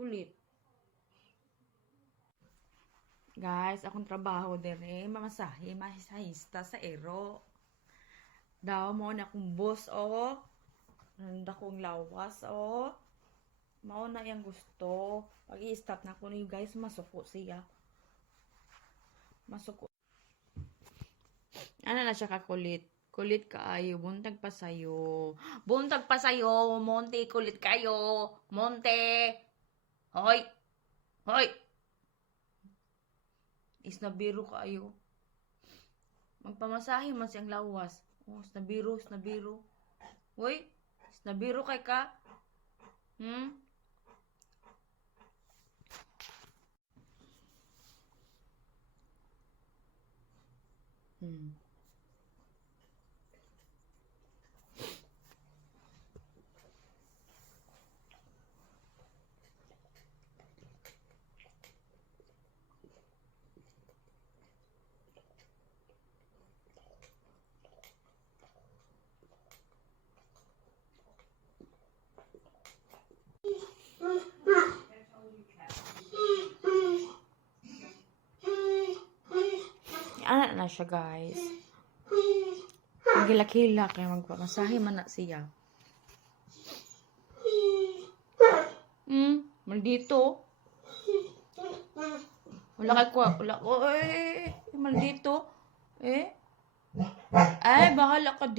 Kulit. Guys, akong trabaho dire, mamasahe, masahista sa ero. Daw mo na akong boss, oh. Nanda kong lawas, oh. Mao na yang gusto. Pag i-stop na ko niyo, guys, masuko siya. Masuko. Ano na siya kakulit? Kulit kaayo, buntag pa sayo. Buntag pa sayo, Monte, kulit kayo. Monte. Hoy. Hoy. Isnabiro kaayo. Magpamasahe man siyang lawas. Oh, isnabiro. Hoy, isnabiro kay ka. Hmm? Anak na siya, guys. Ang hilak-hilak kaya magpamasahe man na siya. Maldito. Wala kay ko. Wala. Maldito. Ay, bahala ka.